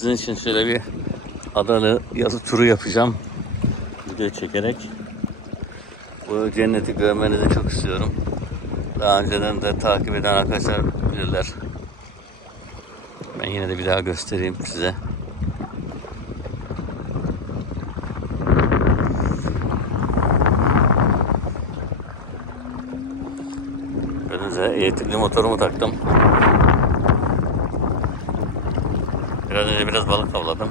Sizin için şöyle bir Adalı yazı turu yapacağım. Video çekerek. Bu cenneti görmenizi çok istiyorum. Daha önceden de takip eden arkadaşlar bilirler. Ben yine de bir daha göstereyim size. Önünüze elektrikli motorumu taktım. Biraz önce biraz balık avladım.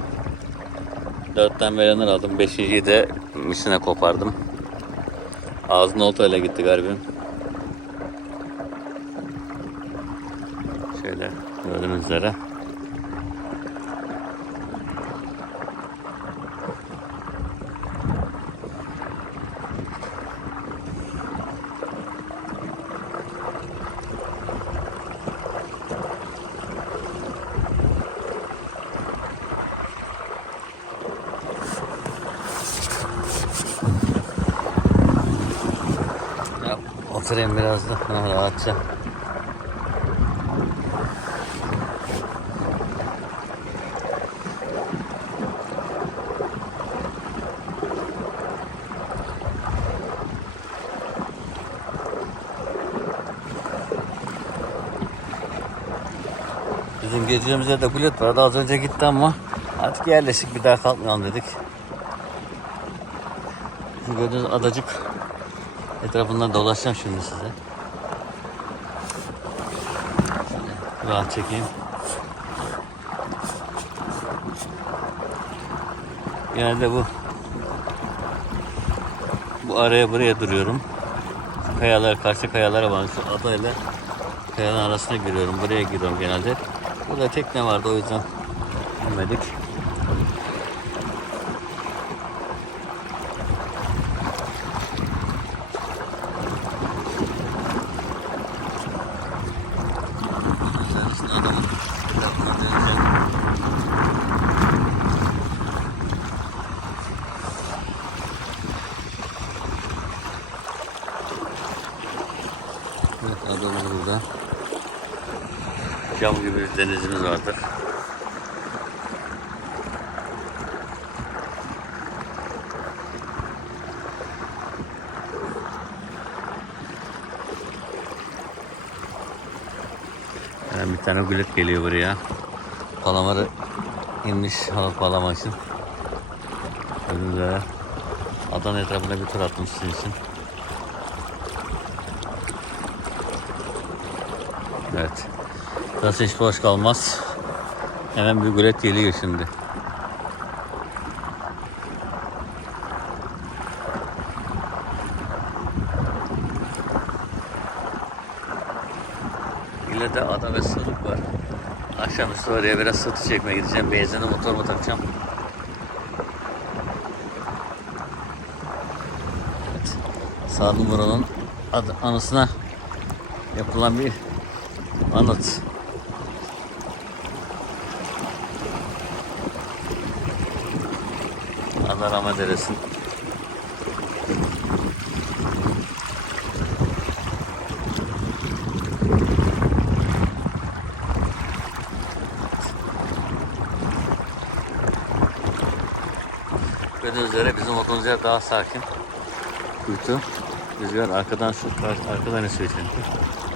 Dörtten berenler aldım. Beşinciyi de misine kopardım. Ağzına oltayla gitti garibim. Şöyle gördüğünüz üzere. Ya, oturayım biraz da ha, rahatça. Bizim gezeceğimiz yerde kulet vardı. Az önce gitti ama artık yerleşik bir daha kalkmayalım dedik. Şu Gördüğünüz adacık etrafından dolaşacağım şimdi size. Şöyle rahat çekeyim. Genelde bu bu araya buraya duruyorum. Kayalar, karşı kayalara var. Şu adayla kayanın arasına giriyorum. Buraya giriyorum genelde. Burada tekne vardı o yüzden inmedik. Evet adamın burada. Cam gibi bir denizimiz vardır. Yani bir tane gülük geliyor buraya. Palamarı inmiş halat bağlamak için. Üzere Adana etrafına bir tur atmış sizin için. Evet. Burası hiç boş kalmaz. Hemen bir gület geliyor şimdi. İleride ada ve sırık var. Akşamüstü oraya biraz satı çekmeye gideceğim. Benzinli motorumu takacağım. Evet. Sağlı buranın adı, anısına yapılan bir anıt. Allah rahmet eylesin. Gördüğünüz üzere bizim olduğumuz yer daha sakin. Kuytu. Rüzgar arkadan şu arkadan esiyor çünkü.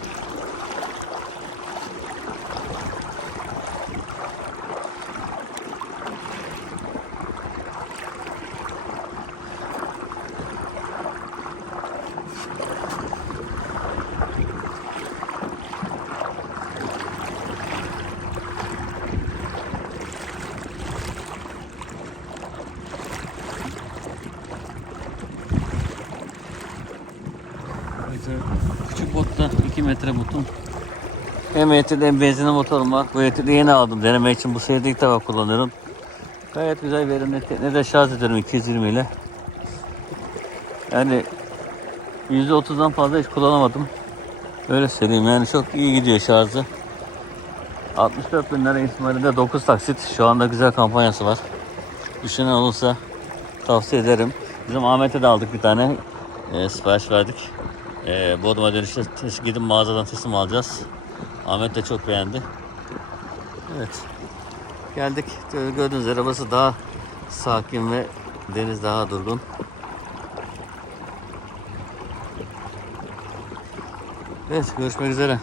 Küçük botta 2 metre botum. Hem ET'de hem benzinli motorum var. Bu ET'de yeni aldım. Deneme için bu seride ilk defa kullanıyorum. Gayet güzel verimli. Ne de şarj ederim 220 ile. Yani %30'dan fazla hiç kullanamadım. Öyle söyleyeyim yani çok iyi gidiyor şarjı. 64 bin lira ihtimalinde 9 taksit. Şu anda güzel kampanyası var. Düşünen olursa tavsiye ederim. Bizim Ahmet'e de aldık bir tane. E, sipariş verdik. E, Bodrum'a dönüşte gidip mağazadan teslim alacağız. Ahmet de çok beğendi. Evet. Geldik. Gördüğünüz üzere burası daha sakin ve deniz daha durgun. Evet görüşmek üzere.